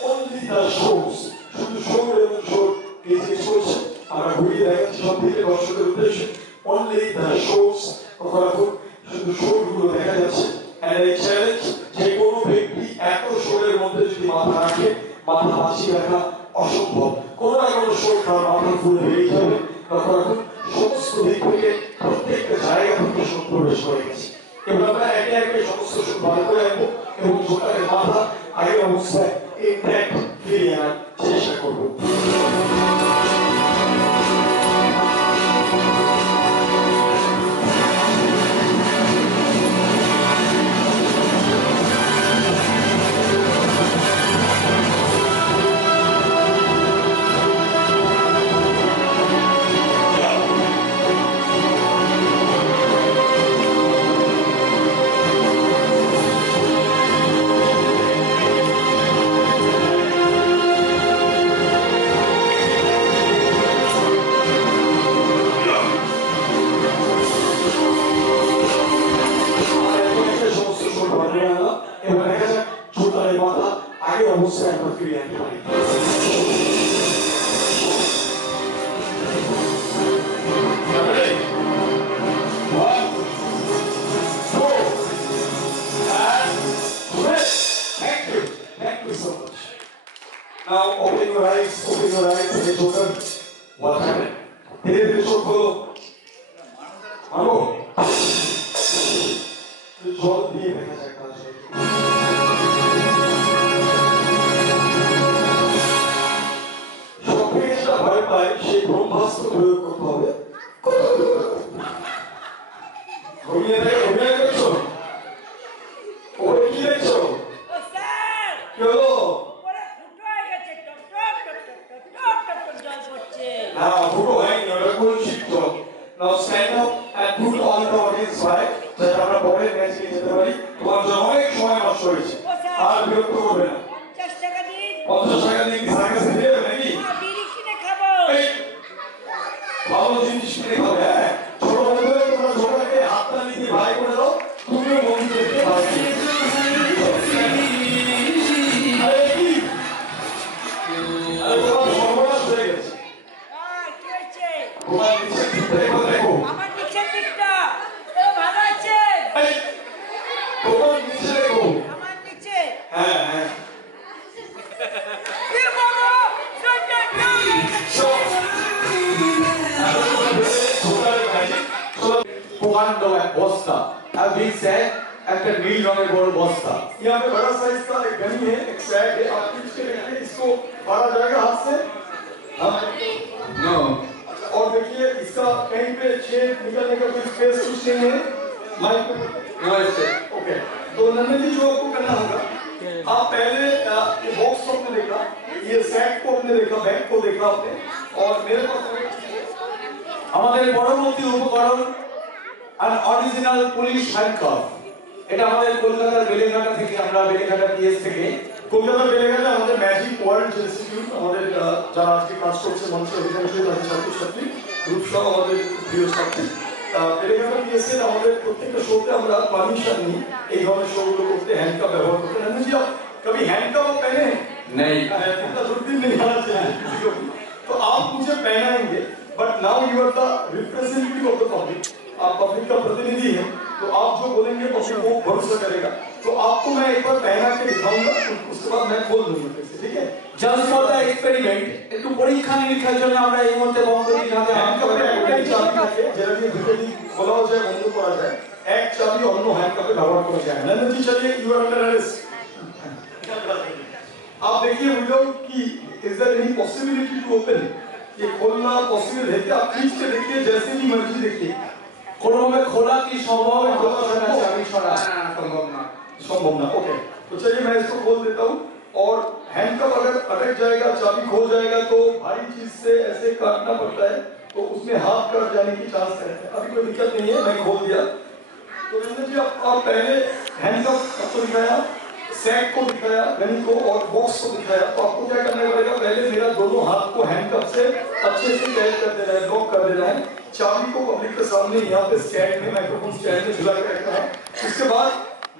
only the shows শুধু শো এবং শো এই যে করছে আমরা ঘুরিয়ে দেখাচ্ছি সব থেকে দর্শকের উদ্দেশ্যে only the shows অর্থাৎ শুধু শোগুলো দেখা যাচ্ছে and a challenge যে কোনো ব্যক্তি এত শোয়ের মধ্যে যদি মাথা রাখে মাথা বাঁচিয়ে রাখা অসম্ভব কোনো না কোনো শো তার মাথা ঘুরে বেরিয়ে যাবে তখন সমস্ত দিক থেকে প্রত্যেকটা জায়গা থেকে শোক প্রবেশ করে গেছে এবার আমরা একে একে সমস্ত শোক বার করে আনবো এবং জোকারের মাথা আগের অবস্থায় ইনট্যাক্ট ফিরিয়ে আনার চেষ্টা করবো অবস্থায় আমরা ফিরে আনতে পারি Now open your eyes, and it's open. What happened? Did it show go? Hello? It's all the ভয় পায় সেই ব্রহ্মাস্ত্র প্রয়োগ করতে হবে অভিনয় করছো ওরে কি দেখছো কি হলো না ফুটো হয়নি ওটা কোন শিখছো Now stand up and put on the audience right যাতে আমরা পরের ম্যাচে যেতে পারি তোমার জন্য অনেক সময় নষ্ট হয়েছে আর বিরক্ত করবে না 50 টাকা দিন সার্কাসে দিয়ে দেবে নাকি ভালো জিনিস কিনে খাবে হ্যাঁ ছোট বন্ধুরা তোমরা ছোটকে হাতটা নিয়ে ভাই করে দাও তুমিও বন্ধুদেরকে ভাই আরে কি আরে তোমার সর্বনাশ হয়ে গেছে কি হয়েছে তোমার নিচের দিকটা দেখো আমার নিচের দিকটা ও ভালো আছে তোমার নিচে দেখো আমার নিচে হ্যাঁ হ্যাঁ কি বলো Comando है बस्ता अभी से একটা নীল রঙের বড় বস্তা यहाँ पे बड़ा साइज का एक गनी है एक सैग है आप इसके देखिए इसको भरा जाएगा हाथ से नो और देखिए इसका कहीं पे छेद निकलने का कोई स्पेस कुछ नहीं है माइक नो ऐसे ओके तो नंदन जी जो आपको करना होगा आप पहले ये बॉक्स को आपने देखा ये सैग को आपने देखा बैग को देखा आपने और मेरे पास আমাদের পরবর্তী উপকরণ an original police handcuff এটা আমাদের কলকাতার বেলেঘাটা থেকে আমরা বেলেঘাটা পিএস থেকে কলকাতার বেলেঘাটা আমাদের ম্যাজিক ওয়ার্ল্ড ইনস্টিটিউট আমাদের যারা আজকে কাজ করছে মানুষের অধিকাংশই তাদের ছাত্রছাত্রী গ্রুপ সহ আমাদের প্রিয় ছাত্রী বেলেঘাটা পিএস এর আমাদের প্রত্যেকটা শোতে আমরা পারমিশন নিই এই ধরনের শোগুলো করতে হ্যান্ডকাপ ব্যবহার করতে नंदन जी आप कभी हैंडकप पहने नहीं इतना जरूरी नहीं आना चाहिए किसी को भी तो आप मुझे पहनाएंगे but now you are the representative of the public आप पब्लिक का प्रतिनिधि हैं तो आप जो बोलेंगे पब्लिक वो भरोसा करेगा तो आपको मैं एक बार पहना के दिखाऊंगा उसके बाद मैं खोल दूंगा कैसे ठीक है জাস্ট ফর দা এক্সপেরিমেন্ট একটু পরীক্ষা নিরীক্ষার জন্য আমরা এই মুহূর্তে বন্ধ দিতে হ্যান্ডকাপে একটাই চাবি থাকে যেটা দিয়ে দুটো দিক খোলাও যায় বন্ধ করা যায় এক চাবি অন্য হ্যান্ডকাপে ব্যবহার করা যায় नंदन जी चलिए यू आर अंडर अरेस्ट आप देखिए without key is there any possibility to open, ये खोलना पॉसिबल है क्या? आप खींच के देखिए, जैसे भी मर्जी देखिए, কোনোভাবে খোলা কি সম্ভব? চাবি ছড়া संभव ना, संभव ना। ओके, तो चलिए मैं इसको खोल देता हूँ। और हैंडकप अगर अटक जाएगा, चाबी खो जाएगा तो भारी चीज से ऐसे काटना पड़ता है, तो उसमें हाथ कट जाने की चांस रहता है। अभी कोई दिक्कत नहीं है, मैं खोल दिया। तो रविंद्र जी आप पहले हैंडकप को दिखाया, सेट को दिखाया, गन को और बॉक्स को दिखाया। तो आपको क्या करना पड़ेगा, पहले मेरा दोनों हाथ को हैंडकप से अच्छे से टाइट कर देना है, लॉक कर देना है। चाबी को पब्लिक के सामने यहाँ पे स्टैंड में, माइक्रोफोन स्टैंड में झुला के रखना है। उसके बाद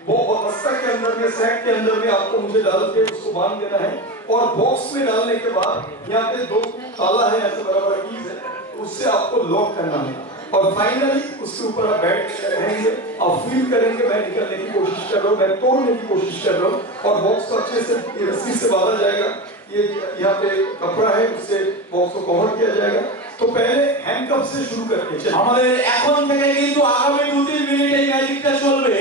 वो बस्ता के अंदर में, सेट के अंदर में आपको मुझे डाल के उसको बांध देना है। और बॉक्स में डालने के बाद यहाँ पे 2 ताला है, ऐसे बराबर कीज है, उससे आपको लॉक करना है। और फाइनली उसके ऊपर आप बैठ रहेंगे, आप फील करेंगे मैं निकलने की कोशिश कर रहा हूँ, मैं तोड़ने की कोशिश कर रहा हूँ। और बॉक्स को अच्छे से रस्सी से बांधा जाएगा, ये यहाँ पे कपड़ा है, उससे बॉक्स को कवर किया जाएगा। तो पहले हैंडकप से शुरू करते हैं। আমাদের এখন থেকে কিন্তু আগামী 2-3 মিনিট এই ম্যাজিকটা চলবে।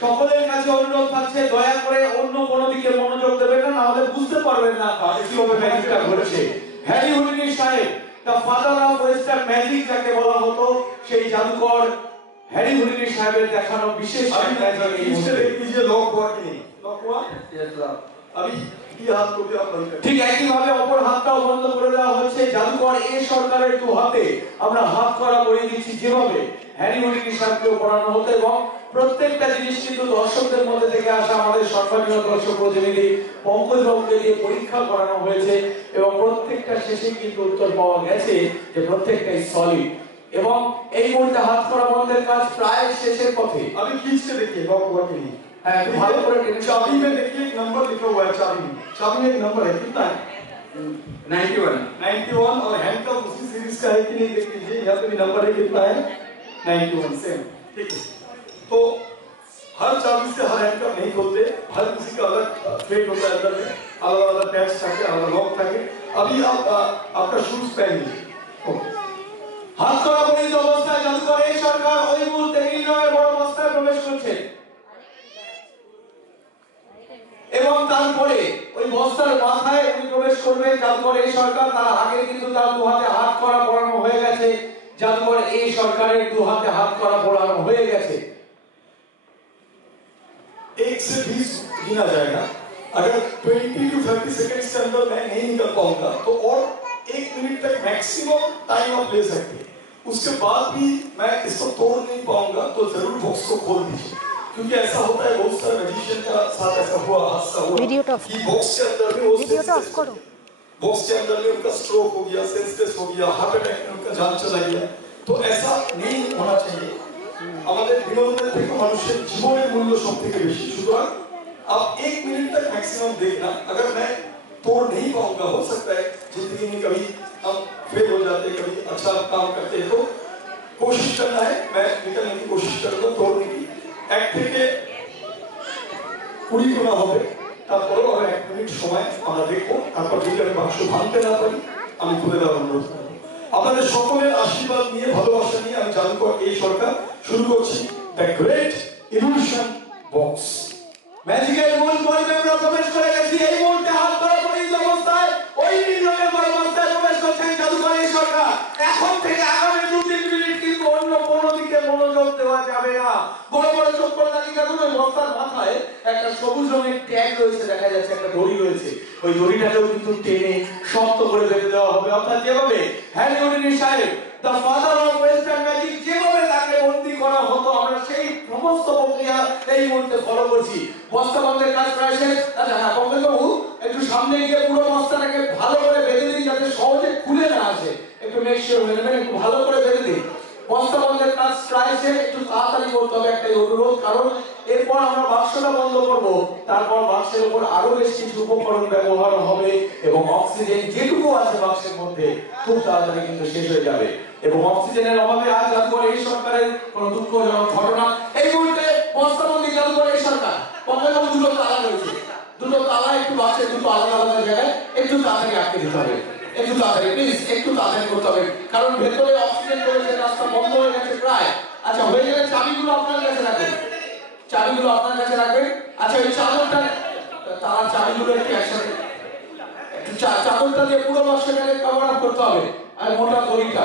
সকলের কাছে অনুরোধ থাকছে দয়া করে অন্য কোনো দিকে মনোযোগ দেবেন না, নাহলে বুঝতে পারবেন না কিভাবে ম্যাজিকটা ঘটেছে। হ্যারি হুডিনি সাহেব, the father of western magic যাকে বলা হতো, সেই জাদুকর হ্যারি হুডিনি সাহেবের দেখানো বিশেষ ম্যাজিক এই মুহূর্তে देख लीजिए लॉक हुआ कि नहीं? लॉक हुआ? Yes sir. अभी ये हाथ को भी आप बंद करें। ঠিক একই ভাবে অপর হাতটাও বন্ধ করে দেওয়া হচ্ছে। জাদুকর এই সরকারের 2 হাতে আমরা হাত করা পরিয়ে দিচ্ছি, যেভাবে হ্যারি হুডিনি সাহেবকে পড়ানো হতো। এবং প্রত্যেকটা জিনিস কিন্তু দর্শকদের মধ্যে থেকে আসা আমাদের সম্মানীয় দর্শক প্রতিনিধি পঙ্কজ বাবুকে দিয়ে পরীক্ষা করানো হয়েছে এবং প্রত্যেকটা শেষে কিন্তু উত্তর পাওয়া গেছে যে প্রত্যেকটাই সলিড। এবং এই মুহূর্তে হাত করা বন্ধের কাজ প্রায় শেষের পথে। अभी खींच के देखिए लॉक हुआ कि नहीं। হ্যাঁ, একটু ভালো করে টেনে चाबी में देखिए एक नंबर लिखा हुआ है, चाबी में एक नंबर है, कितना है? 91 और हैंडकप उसी सीरीज का है कि नहीं देख लीजिए, यहाँ पे भी नंबर है, कितना है? 91 सेम। ठीक है, तो हर चाबी से हर हैंडकप नहीं खोलते, हर किसी का अलग फेट होता है, अंदर में अलग अलग पैच থাকে, अलग लॉक থাকে। अभी आप आपका शूज पहन लीजिए। হাত করা পরিহিত অবস্থায় জাদুকর এই সরকার ওই মুহূর্তে নীল রঙের বড় বস্তায় প্রবেশ করছে এবং তারপরে ওই বস্তার মাথায় উনি প্রবেশ করবেন। জাদুকর এই সরকার, তার আগে কিন্তু তার 2 হাতে হাত করা পরানো হয়ে গেছে। জাদুকর এই সরকারের 2 হাতে হাত করা পরানো হয়ে গেছে। 1 से 20 गिना जाएगा। अगर 20 to 30 सेकंड्स के अंदर मैं नहीं निकल पाऊंगा तो और 1 मिनट तक मैक्सिमम टाइम आप ले सकते हैं। उसके बाद भी मैं इसको तोड़ नहीं पाऊंगा तो जरूर बॉक्स को खोल दीजिए, क्योंकि ऐसा होता है बहुत सारे मैजिशियन का साथ ऐसा हुआ, हादसा हुआ कि बॉक्स के अंदर में बॉक्स के अंदर में उनका स्ट्रोक हो गया, सेंसलेस हो गया, हार्ट अटैक में उनका जान चला गया। तो ऐसा नहीं होना चाहिए। আমাদের বিনোদনের থেকে মানুষের জীবনের মূল্য সবথেকে বেশি। সুতরাং आप 1 मिनट तक मैक्सिमम देखना। अगर मैं तोड़ नहीं पाऊंगा, हो सकता है जिंदगी में कभी हम फेल हो जाते, कभी अच्छा काम करते हैं, तो कोशिश करना है, मैं निकलने की कोशिश करूंगा, तोड़ने की। एक থেকে 20 গুণা হবে, তারপরেও আমি 1 মিনিট সময় আমরা দেখবো, তারপর যদি আমি বাক্স ভাঙতে না পারি আমি খুলে দেওয়ার অনুরোধ করবো। আপনাদের সকলের আশীর্বাদ নিয়ে, ভালোবাসা নিয়ে আমি জাদুকর এই সরকার শুরু করছি দ্য গ্রেট ইলুশন বক্স। ম্যাজিকের মূল পর্বে আমরা প্রবেশ করে গেছি। এই মুহূর্তে হাত করা পরিহিত অবস্থায় ওই নীল রঙের বড় বস্তায় প্রবেশ করছেন জাদুকর এই সরকার। এখন থেকে আগামী 2-3 মিনিট কিন্তু অন্য কোনো দিকে মনোযোগ দেওয়া যাবে না। বড় বড় চোখ করে তাকিয়ে দেখুন, ওই বস্তার মাথায় একটা সবুজ রঙের ট্যাগ রয়েছে, দেখা যাচ্ছে একটা দড়ি রয়েছে। ওই দড়িটাকেও কিন্তু টেনে শক্ত করে বেঁধে দেওয়া হবে। অর্থাৎ যেভাবে হ্যারি হুডিনি সাহেব, the father of western magic, যেভাবে তাকে বন্দী করা হতো, আমরা সেই সমস্ত প্রক্রিয়া এই মুহূর্তে ফলো করছি। বস্তা বন্ধের কাজ প্রায় শেষ। আচ্ছা হ্যাঁ, পঙ্কজবাবু একটু সামনে গিয়ে পুরো বস্তাটাকে ভালো করে বেঁধে দিন, যাতে সহজে খুলে না আসে। একটু মেক শিওর হয়ে নেবেন, একটু ভালো করে বেঁধে দিন। বস্তা বন্ধের কাজ প্রায় শেষ, একটু তাড়াতাড়ি করতে হবে, একটাই অনুরোধ, কারণ এরপর আমরা বাক্সটা বন্ধ করব। তারপর বাক্সের উপর আরো বেশ কিছু উপকরণ ব্যবহার হবে এবং অক্সিজেন যেটুকু আছে বাক্সের মধ্যে খুব তাড়াতাড়ি কিন্তু শেষ হয়ে যাবে। এবং অক্সিজেনের অভাবে আজ জাদুকর এই সরকারের কোনো দুঃখজনক ঘটনা। এই মুহূর্তে বস্তাবন্দি জাদুকর এই সরকার, পঙ্কজবাবু 2টো তালা রয়েছে, 2টো তালা একটু বাক্সে 2টো আলাদা আলাদা জায়গায় একটু তাড়াতাড়ি আটকে দিতে হবে। একটু তাড়াতাড়ি প্লিজ, একটু তাড়াতাড়ি করতে হবে, কারণ ভেতরে অক্সিজেন প্রবেশের রাস্তা বন্ধ হয়ে গেছে প্রায়। আচ্ছা, হয়ে গেলে চাবিগুলো আপনার কাছে রাখবেন, চাবিগুলো আপনার কাছে রাখবেন। আচ্ছা, ওই চাদরটা, তার চাবিগুলো একটু একসাথে বাক্সটাকে কভার আপ করতে হবে আর মোটা দড়িটা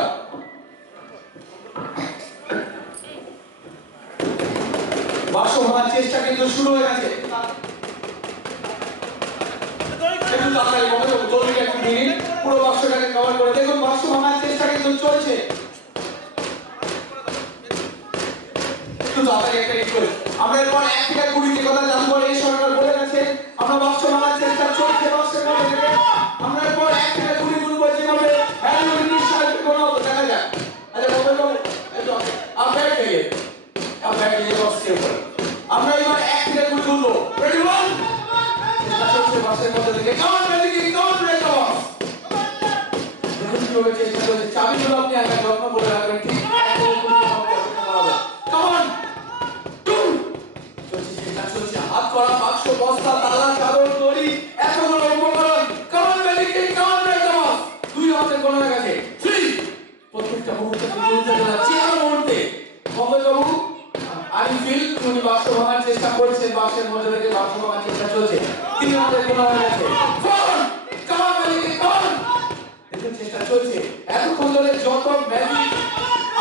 বাক্স ভাঙার চেষ্টা কিন্তু শুরু হয়ে গেছে একটু তাড়াতাড়ি বন্ধ দড়িটা একটু ভেঙে পুরো বাক্সটাকে কভার করে দেখুন বাক্স ভাঙার চেষ্টা কিন্তু চলছে একটু তাড়াতাড়ি একটা রিকোয়েস্ট আমরা এরপর 1 থেকে 20 তে কথা জানবো এই সরকার বলে গেছে আমরা বাক্স ভাঙার চেষ্টা চলছে বাক্সের মধ্যে থেকে আমরা এরপর 1 থেকে 20 গুণ বলছি হবে ভ্যালু নিশ্চয় কোনো দেখা যায় আরে বলবো একটু আপনার থেকে আপনার থেকে বসতে হবে আমরা এবার 1 থেকে 20 গুনবো রেডি 1 এটা চলছে বাক্সের মধ্যে থেকে কাউন্ট রেডি কাউন্ট রেডি দেখুন কিভাবে চেষ্টা করছে চাবিগুলো আপনি আগে যত্ন করে রাখবেন ঠিক কামন হাত করা বাক্স বস্তা তালা চাদর দড়ি এতগুলো উপকরণ কামন মেডিকেল কামন রেকর্ড দুই হাতে কোন গেছে 3 প্রত্যেকটা মুহূর্তে মুহূর্তে যাচ্ছে আর মুহূর্তে বাবু আমি ফিল উনি বাক্স ভাঙার চেষ্টা করছেন বাক্সের মধ্যে থেকে বাক্স ভাঙার চেষ্টা চলছে 3 হাতে কোন গেছে 4 কামন মেডিকেল কামন দেখুন চেষ্টা চলছে এতক্ষণ ধরে যত ম্যাজিক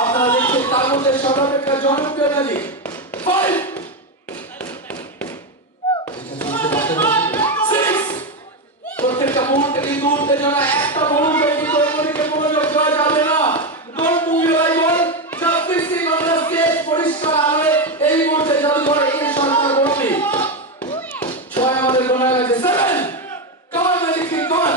আপনারা দেখছেন তার মধ্যে সর্বাপেক্ষা জনপ্রিয় ম্যাজিক 5 প্রত্যেকটা মুহূর্তে কিন্তু উত্তেজনা একটা মুহূর্তে কিন্তু অন্যদিকে মনোযোগ দেওয়া যাবে না don't move your eyeball just fixing on the stage পরিষ্কার আলোয় এই মুহূর্তে জাদুঘর এই সরকার বলবে 6 আমাদের গোনা গেছে 7 come on magic king come on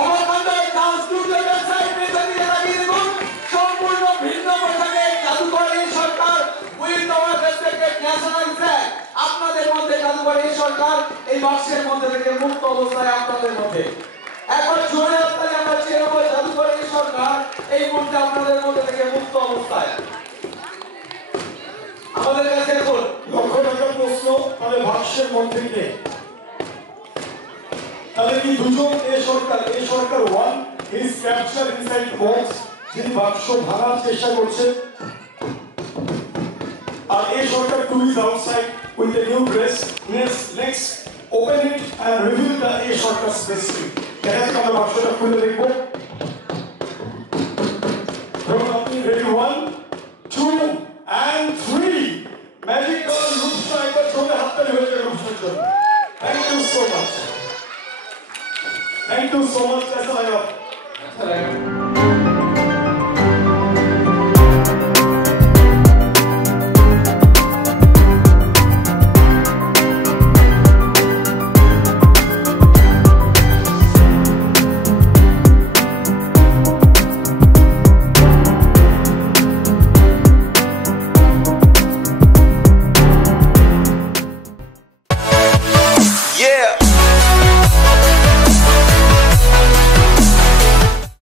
অবকান্ডার ডান্স গ্রুপের ওয়েবসাইট পেজে লাগিয়ে দেখুন সম্পূর্ণ ভিন্ন পোশাকে জাদুঘর এই সরকার with our respected national flag আপনাদের মধ্যে জাদুঘর এই সরকার এই বাক্সের মধ্যে থেকে মুক্ত অবস্থায় আপনাদের মধ্যে একবার জোরে আপনাদের আমরা চেয়ে নেব জাদুঘর এই সরকার এই মুহূর্তে আপনাদের মধ্যে থেকে মুক্ত অবস্থায় আমাদের কাছে এখন লক্ষ টাকা প্রশ্ন তাহলে বাক্সের মধ্যে কে তাহলে কি দুজন এই সরকার 1 ইজ ক্যাপচার ইনসাইড বক্স যিনি বাক্স ভাঙার চেষ্টা করছে আর এই সরকার 2 is outside with the new dress. Next, open it and reveal the A shortcut specific. Can I come back to the full report? Ready 1, 2, and 3. Magical Rupsa, but from the Hattan Rupsa. Thank you so much. Thank you so much. That's all I got.